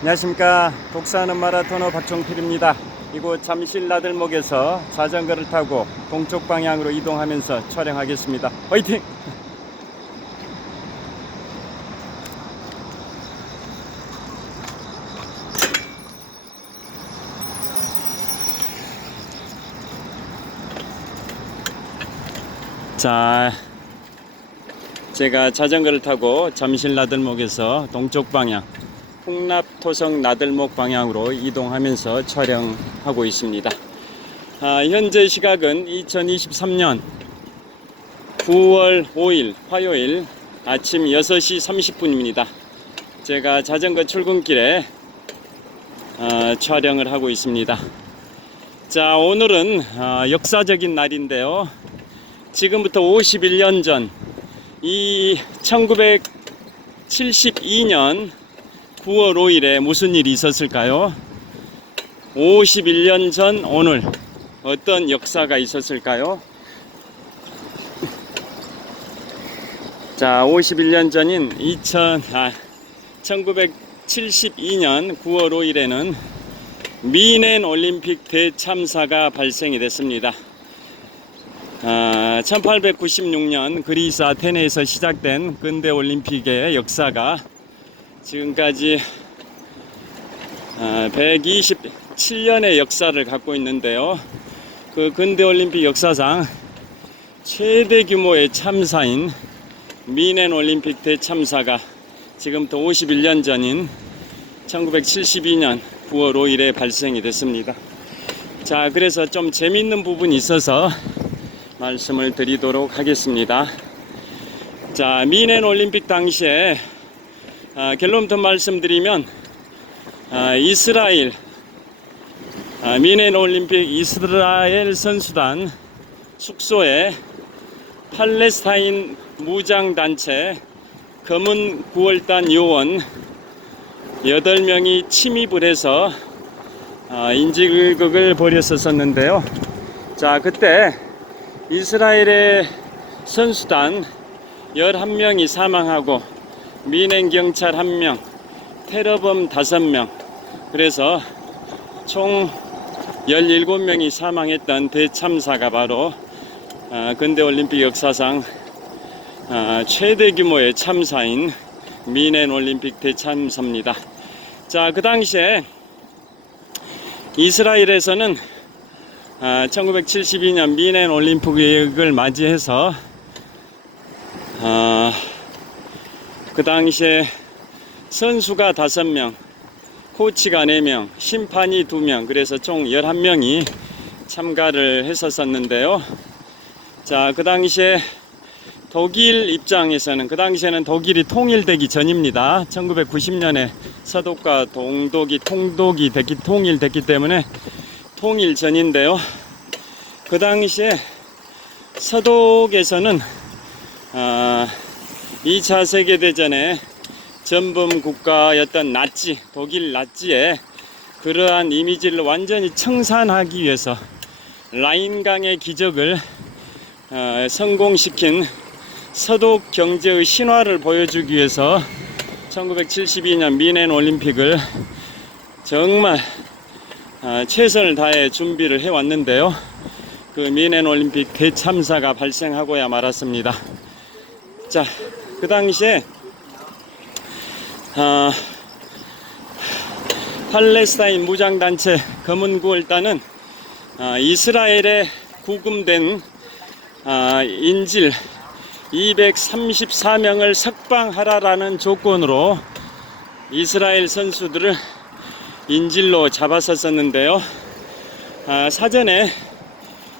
안녕하십니까. 독서하는 마라토너 박종필입니다. 이곳 잠실 나들목에서 자전거를 타고 동쪽 방향으로 이동하면서 촬영하겠습니다. 화이팅! 자, 제가 자전거를 타고 잠실 나들목에서 동쪽 방향 풍납토성 나들목 방향으로 이동하면서 촬영하고 있습니다. 현재 시각은 2023년 9월 5일 화요일 아침 6시 30분입니다. 제가 자전거 출근길에 촬영을 하고 있습니다. 자, 오늘은 역사적인 날인데요. 지금부터 51년 전, 이 1972년 9월 5일에 무슨 일이 있었을까요? 51년 전 오늘 어떤 역사가 있었을까요? 자, 51년 전인 1972년 9월 5일에는 미넨 올림픽 대참사가 발생이 됐습니다. 1896년 그리스 아테네에서 시작된 근대 올림픽의 역사가 지금까지 127년의 역사를 갖고 있는데요. 그 근대 올림픽 역사상 최대 규모의 참사인 미넨 올림픽 대참사가 지금부터 51년 전인 1972년 9월 5일에 발생이 됐습니다. 자, 그래서 좀 재밌는 부분이 있어서 말씀을 드리도록 하겠습니다. 자, 미넨 올림픽 당시에 결론부터 말씀드리면 미넨 올림픽 이스라엘 선수단 숙소에 팔레스타인 무장단체 검은 9월단 요원 8명이 침입을 해서 인질극을 벌였었는데요. 자, 그때 이스라엘의 선수단 11명이 사망하고 미넨 경찰 1명, 테러범 5명, 그래서 총 17명이 사망했던 대참사가 바로 근대올림픽 역사상 최대 규모의 참사인 미넨 올림픽 대참사입니다. 자, 그 당시에 이스라엘에서는 1972년 미넨 올림픽을 맞이해서 그 당시에 선수가 5명, 코치가 4명, 심판이 2명, 그래서 총 11명이 참가를 했었는데요. 자, 그 당시에 독일 입장에서는, 그 당시에는 독일이 통일되기 전입니다. 1990년에 서독과 동독이 통일됐기 때문에 통일 전인데요. 그 당시에 서독에서는 2차 세계대전의 전범 국가였던 독일 나치의 그러한 이미지를 완전히 청산하기 위해서 라인강의 기적을 성공시킨 서독 경제의 신화를 보여주기 위해서 1972년 미넨 올림픽을 정말 최선을 다해 준비를 해왔는데요. 그 미넨 올림픽 대참사가 발생하고야 말았습니다. 자, 그 당시에 팔레스타인 무장단체 검은 9월단은 이스라엘에 구금된 인질 234명을 석방하라라는 조건으로 이스라엘 선수들을 인질로 잡았었는데요. 사전에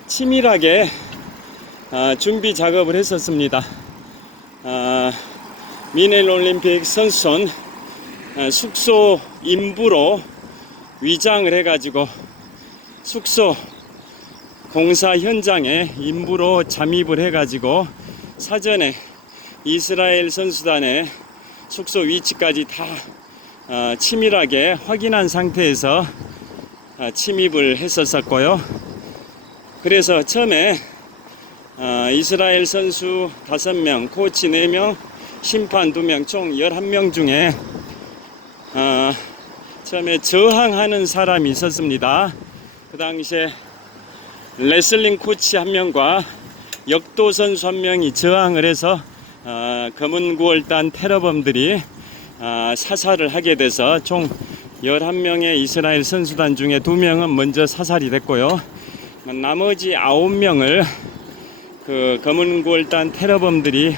치밀하게 준비 작업을 했었습니다. 미넨 올림픽 선수촌 숙소 인부로 위장을 해가지고 숙소 공사 현장에 인부로 잠입을 해가지고 사전에 이스라엘 선수단의 숙소 위치까지 다 치밀하게 확인한 상태에서 침입을 했었고요. 그래서 처음에 이스라엘 선수 5명, 코치 4명, 심판 2명, 총 11명 중에 처음에 저항하는 사람이 있었습니다. 그 당시에 레슬링 코치 1명과 역도 선수 1명이 저항을 해서 검은 9월단 테러범들이 사살을 하게 돼서 총 11명의 이스라엘 선수단 중에 2명은 먼저 사살이 됐고요. 나머지 9명을 그 검은 9월단 테러범들이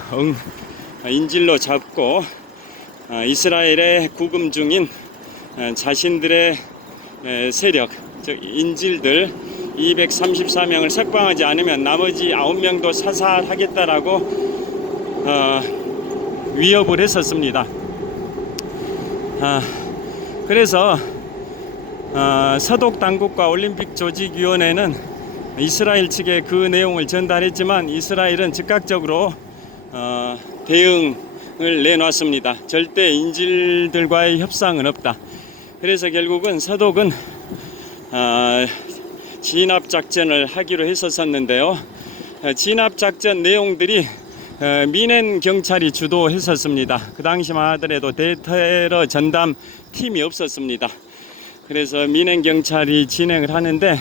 인질로 잡고 이스라엘에 구금 중인 자신들의 세력, 즉 인질들 234명을 석방하지 않으면 나머지 9명도 사살하겠다라고 위협을 했었습니다. 그래서 서독 당국과 올림픽 조직위원회는 이스라엘 측에 그 내용을 전달했지만 이스라엘은 즉각적으로 대응을 내놨습니다. 절대 인질들과의 협상은 없다. 그래서 결국은 서독은 진압작전을 하기로 했었는데요. 진압작전 내용들이 미넨 경찰이 주도했었습니다. 그 당시만 하더라도 대테러 전담 팀이 없었습니다. 그래서 미넨 경찰이 진행을 하는데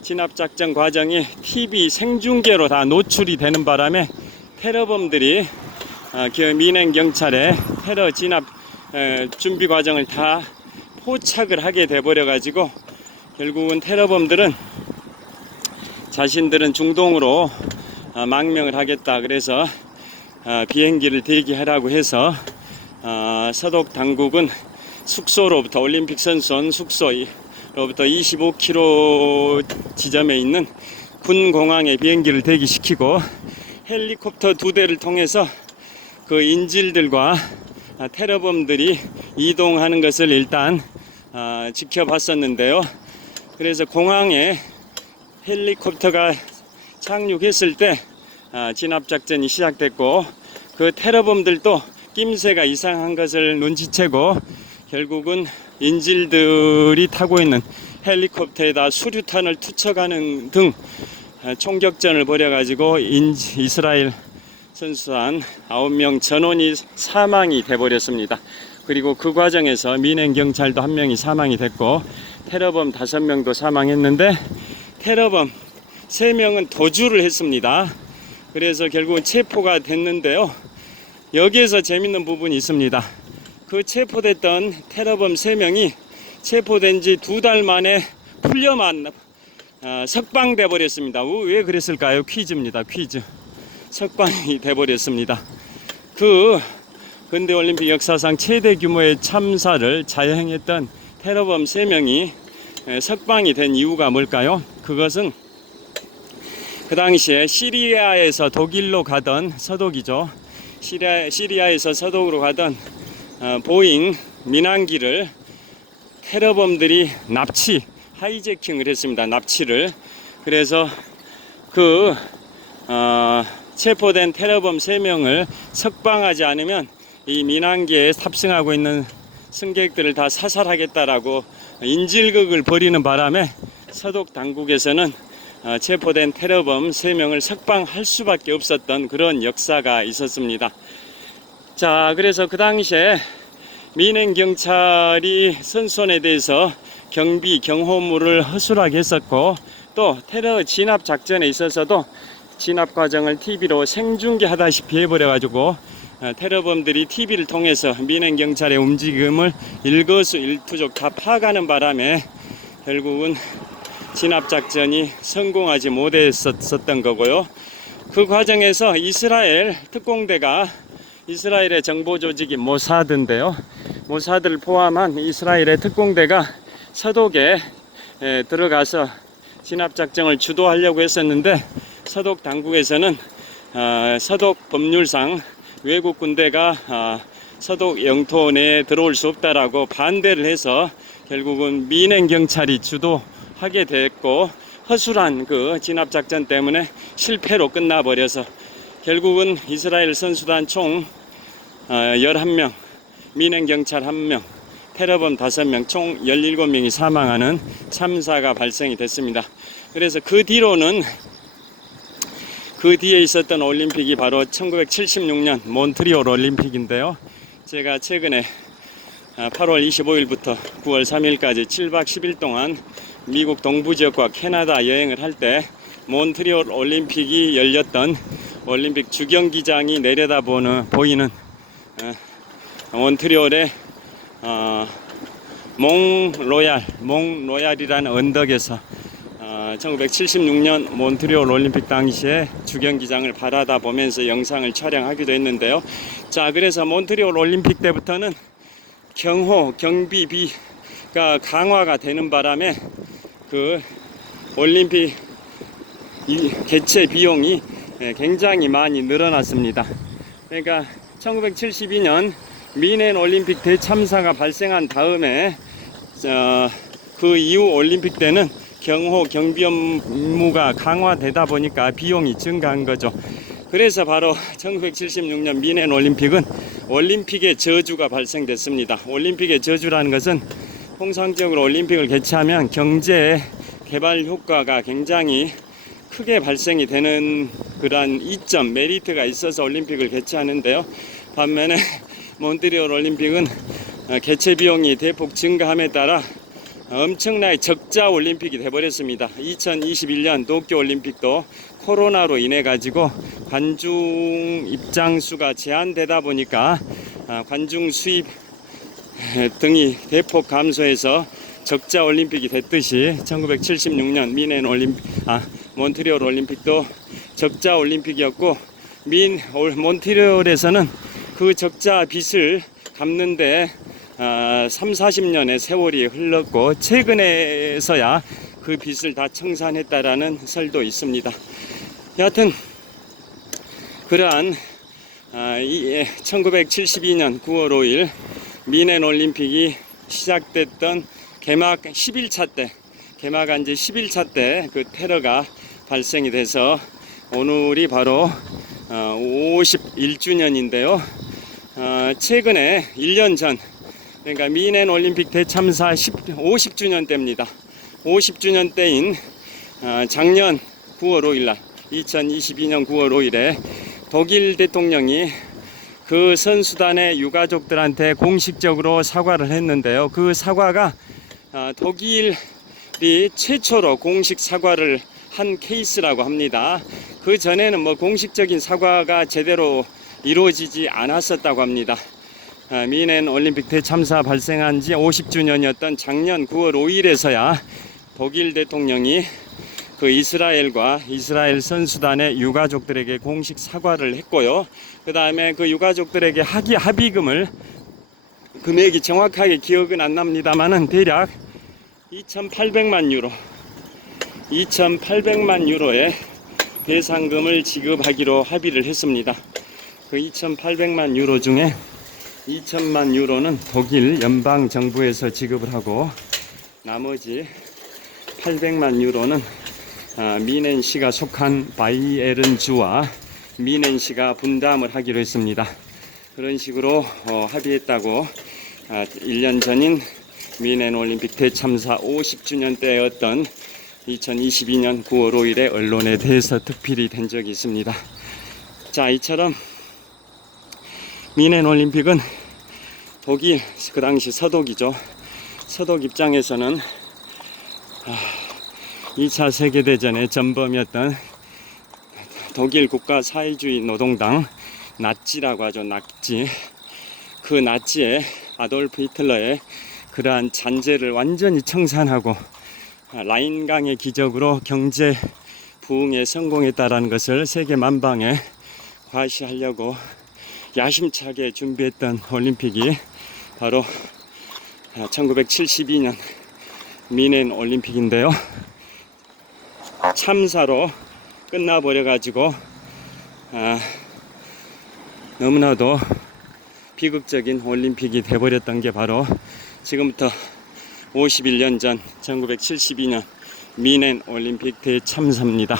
진압작전 과정이 TV 생중계로 다 노출이 되는 바람에 테러범들이 그 미넨 경찰의 테러 진압 준비 과정을 다 포착을 하게 돼버려 가지고 결국은 테러범들은 자신들은 중동으로 망명을 하겠다 그래서 비행기를 대기하라고 해서 서독 당국은 숙소로부터 올림픽 선수원 숙소로부터 25km 지점에 있는 군 공항에 비행기를 대기시키고 헬리콥터 2대를 통해서 그 인질들과 테러범들이 이동하는 것을 일단 지켜봤었는데요. 그래서 공항에 헬리콥터가 착륙했을 때 진압작전이 시작됐고 그 테러범들도 낌새가 이상한 것을 눈치채고 결국은 인질들이 타고 있는 헬리콥터에다 수류탄을 투척하는 등 총격전을 벌여가지고 이스라엘 선수단 9명 전원이 사망이 돼버렸습니다. 그리고 그 과정에서 미넨 경찰도 1명이 사망이 됐고 테러범 5명도 사망했는데 테러범 3명은 도주를 했습니다. 그래서 결국은 체포가 됐는데요. 여기에서 재밌는 부분이 있습니다. 그 체포됐던 테러범 3명이 체포된 지 2달 만에 풀려만 석방돼 버렸습니다. 왜 그랬을까요? 퀴즈입니다. 퀴즈. 석방이 돼 버렸습니다. 그 근대올림픽 역사상 최대 규모의 참사를 자행했던 테러범 3명이 석방이 된 이유가 뭘까요? 그것은 그 당시에 시리아에서 독일로 가던 서독이죠. 시리아에서 서독으로 가던 보잉 민항기를 테러범들이 하이제킹을 했습니다. 납치를. 그래서 그 체포된 테러범 3명을 석방하지 않으면 이 민항기에 탑승하고 있는 승객들을 다 사살하겠다라고 인질극을 벌이는 바람에 서독 당국에서는 체포된 테러범 3명을 석방할 수밖에 없었던 그런 역사가 있었습니다. 자, 그래서 그 당시에 미넨 경찰이 선수원에 대해서 경호물을 허술하게 했었고 또 테러 진압 작전에 있어서도 진압 과정을 TV로 생중계하다시피 해버려가지고 테러범들이 TV를 통해서 미넨 경찰의 움직임을 일거수일투족 다 파악하는 바람에 결국은 진압작전이 성공하지 못했었던 거고요. 그 과정에서 이스라엘 특공대가 이스라엘의 정보조직이 모사드인데요. 모사드를 포함한 이스라엘의 특공대가 서독에 들어가서 진압작전을 주도하려고 했었는데 서독 당국에서는 서독 법률상 외국 군대가 서독 영토 내에 들어올 수 없다라고 반대를 해서 결국은 미넨 경찰이 주도하게 됐고 허술한 그 진압작전 때문에 실패로 끝나버려서 결국은 이스라엘 선수단 총 11명, 미넨 경찰 1명, 테러범 5명, 총 17명이 사망하는 참사가 발생이 됐습니다. 그래서 그 뒤로는 그 뒤에 있었던 올림픽이 바로 1976년 몬트리올 올림픽인데요. 제가 최근에 8월 25일부터 9월 3일까지 7박 10일 동안 미국 동부지역과 캐나다 여행을 할 때 몬트리올 올림픽이 열렸던 올림픽 주경기장이 보이는 몬트리올의 몽로얄이라는 언덕에서 1976년 몬트리올 올림픽 당시에 주경기장을 바라다 보면서 영상을 촬영하기도 했는데요. 자, 그래서 몬트리올 올림픽 때부터는 경비가 강화가 되는 바람에 그 올림픽 개최 비용이 굉장히 많이 늘어났습니다. 그러니까 1972년 미넨 올림픽 대참사가 발생한 다음에 그 이후 올림픽 때는 경비 업무가 강화되다 보니까 비용이 증가한 거죠. 그래서 바로 1976년 미넨 올림픽은 올림픽의 저주가 발생됐습니다. 올림픽의 저주라는 것은 통상적으로 올림픽을 개최하면 경제 개발 효과가 굉장히 크게 발생이 되는 그러한 이점, 메리트가 있어서 올림픽을 개최하는데요. 반면에 몬트리올 올림픽은 개최 비용이 대폭 증가함에 따라 엄청나게 적자 올림픽이 되어버렸습니다. 2021년 도쿄 올림픽도 코로나로 인해 가지고 관중 입장 수가 제한되다 보니까 관중 수입 등이 대폭 감소해서 적자 올림픽이 됐듯이 1976년 몬트리올 올림픽도 적자 올림픽이었고 몬트리올에서는 그 적자 빚을 갚는데 30-40년의 세월이 흘렀고 최근에서야 그 빚을 다 청산했다라는 설도 있습니다. 여하튼 그러한 1972년 9월 5일 미넨 올림픽이 시작됐던 개막 10일차 때, 개막한 지 10일차 때 그 테러가 발생이 돼서 오늘이 바로 51주년인데요. 최근에 1년 전, 그러니까 미넨 올림픽 대참사 50주년 때입니다. 50주년 때인 작년 9월 5일 날, 2022년 9월 5일에 독일 대통령이 그 선수단의 유가족들한테 공식적으로 사과를 했는데요. 그 사과가 독일이 최초로 공식 사과를 한 케이스라고 합니다. 그 전에는 공식적인 사과가 제대로 이루어지지 않았었다고 합니다. 미넨 올림픽 대참사 발생한 지 50주년이었던 작년 9월 5일에서야 독일 대통령이 그 이스라엘과 이스라엘 선수단의 유가족들에게 공식 사과를 했고요. 그 다음에 그 유가족들에게 합의금을, 금액이 정확하게 기억은 안 납니다만은 대략 2,800만 유로의 배상금을 지급하기로 합의를 했습니다. 그 2,800만 유로 중에 2,000만 유로는 독일 연방 정부에서 지급을 하고 나머지 800만 유로는 미넨시가 속한 바이에른주와 미넨시가 분담을 하기로 했습니다. 그런 식으로 합의했다고 1년 전인 미넨 올림픽 대참사 50주년 때였던 2022년 9월 5일에 언론에 대해서 특필이 된 적이 있습니다. 자, 이처럼 미넨 올림픽은 독일, 그 당시 서독이죠. 서독 입장에서는 2차 세계대전의 전범이었던 독일 국가사회주의 노동당, 나치라고 하죠. 나치. 그 나치의 아돌프 히틀러의 그러한 잔재를 완전히 청산하고 라인강의 기적으로 경제 부흥에 성공했다라는 것을 세계 만방에 과시하려고 야심차게 준비했던 올림픽이 바로 1972년 미넨 올림픽인데요. 참사로 끝나버려 가지고 너무나도 비극적인 올림픽이 돼버렸던 게 바로 지금부터 51년 전 1972년 미넨 올림픽 대참사입니다.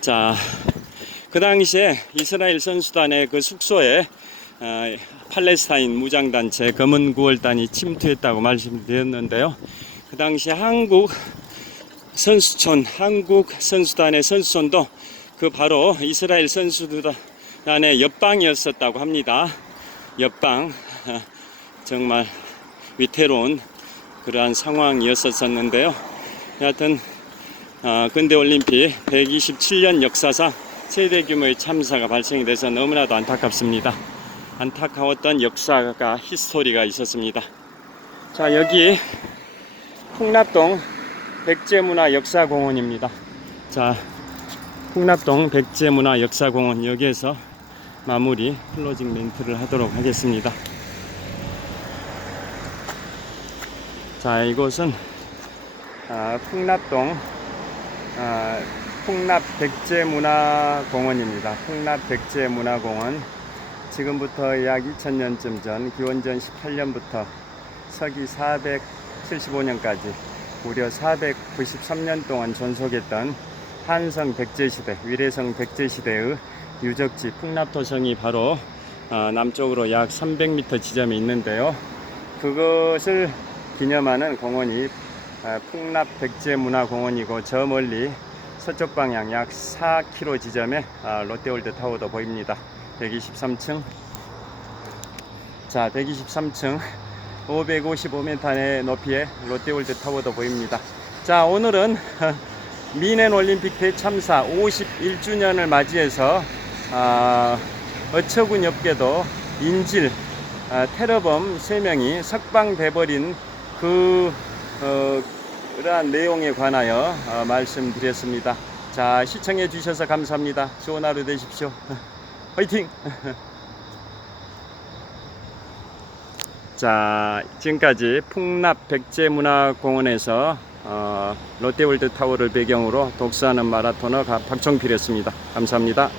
자, 그 당시에 이스라엘 선수단의 그 숙소에 팔레스타인 무장단체 검은 구월단이 침투했다고 말씀드렸는데요. 그 당시 한국 선수촌, 한국 선수단의 선수촌도 그 바로 이스라엘 선수단의 옆방이었었다고 합니다. 옆방. 정말 위태로운 그러한 상황이었었는데요. 여하튼 근대올림픽 127년 역사상 최대 규모의 참사가 발생이 돼서 너무나도 안타깝습니다. 안타까웠던 역사가 히스토리가 있었습니다. 자, 여기 풍납동 백제문화역사공원입니다. 자, 풍납동 백제문화역사공원, 여기에서 마무리 클로징 멘트를 하도록 하겠습니다. 자, 이곳은 풍납동 풍납백제문화공원입니다. 풍납백제문화공원, 지금부터 약 2000년쯤 전, 기원전 18년부터 서기 475년까지 무려 493년 동안 존속했던 한성 백제시대, 위례성 백제시대의 유적지 풍납토성이 바로 남쪽으로 약 300m 지점에 있는데요. 그것을 기념하는 공원이 풍납백제문화공원이고, 저 멀리 서쪽 방향 약 4km 지점에 롯데월드 타워도 보입니다. 123층. 자, 123층 555m의 높이의 롯데월드 타워도 보입니다. 자, 오늘은 미넨 올림픽 대참사 51주년을 맞이해서 어처구니없게도 인질 테러범 3명이 석방돼버린 그러한 내용에 관하여 말씀드렸습니다. 자, 시청해 주셔서 감사합니다. 좋은 하루 되십시오. 화이팅! 자, 지금까지 풍납백제문화공원에서 롯데월드 타워를 배경으로 독서하는 마라토너 박종필이었습니다. 감사합니다.